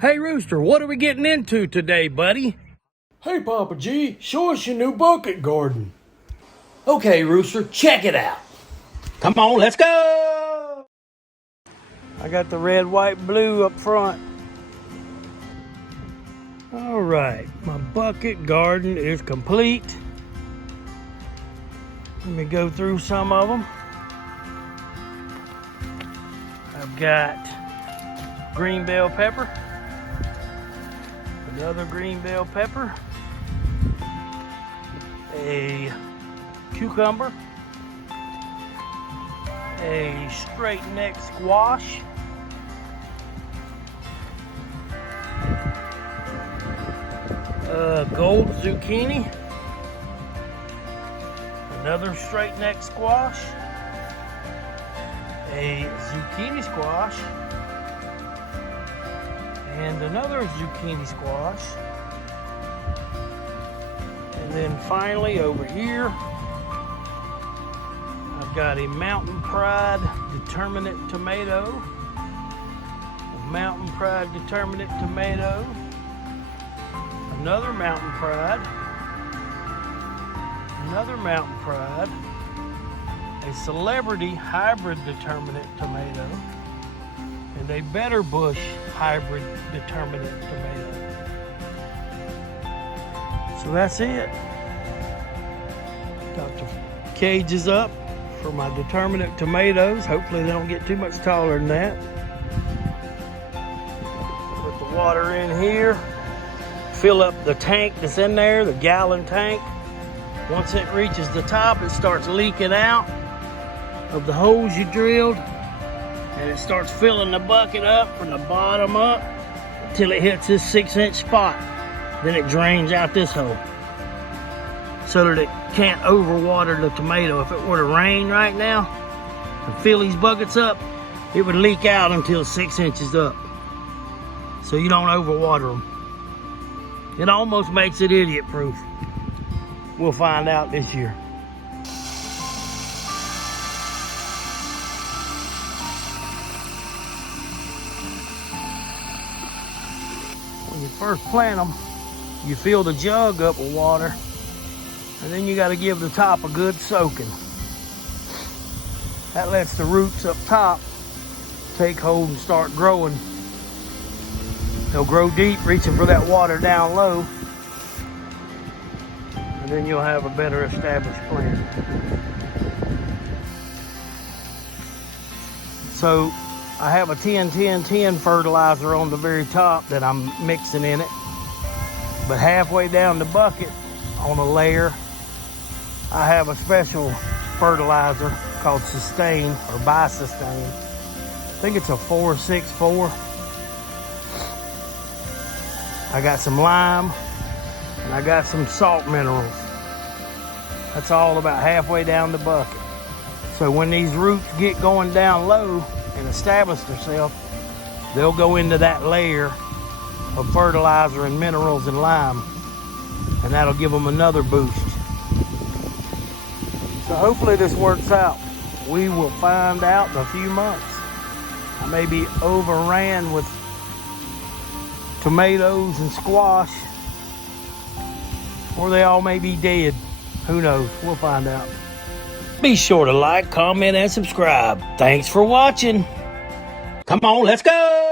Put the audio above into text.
Hey Rooster, what are we getting into today, buddy? Hey Poppa G, show us your new bucket garden. Okay, Rooster, check it out. Come on, let's go! I got the red, white, blue up front. All right, my bucket garden is complete. Let me go through some of them. I've got green bell pepper, another green bell pepper, a cucumber, a straight neck squash, a gold zucchini, another straight neck squash, a zucchini squash, and another zucchini squash. And then finally over here, I've got a Mountain Pride Determinate tomato, a Mountain Pride Determinate tomato, another Mountain Pride, another Mountain Pride, a Celebrity Hybrid Determinate tomato, and a Better Bush Hybrid Determinate tomato. So that's it. Got the cages up for my determinate tomatoes. Hopefully they don't get too much taller than that. Put the water in here. Fill up the tank that's in there, the gallon tank. Once it reaches the top, it starts leaking out of the holes you drilled, and it starts filling the bucket up from the bottom up until it hits this 6-inch spot. Then it drains out this hole so that it can't overwater the tomato. If it were to rain right now and fill these buckets up, it would leak out until 6 inches up. So you don't overwater them. It almost makes it idiot proof. We'll find out this year. When you first plant them, you fill the jug up with water, and then you got to give the top a good soaking. That lets the roots up top take hold and start growing. They'll grow deep, reaching for that water down low, and then you'll have a better established plant. So I have a 10-10-10 fertilizer on the very top that I'm mixing in it. But halfway down the bucket on a layer, I have a special fertilizer called Sustain or Bi-Sustain. I think it's a 4-6-4. I got some lime and I got some salt minerals. That's all about halfway down the bucket. So when these roots get going down low and establish themselves, they'll go into that layer of fertilizer and minerals and lime, and that'll give them another boost. So hopefully this works out. We will find out in a few months. I may be overran with tomatoes and squash, or they all may be dead. Who knows? We'll find out. Be sure to like, comment, and subscribe. Thanks for watching. Come on, let's go!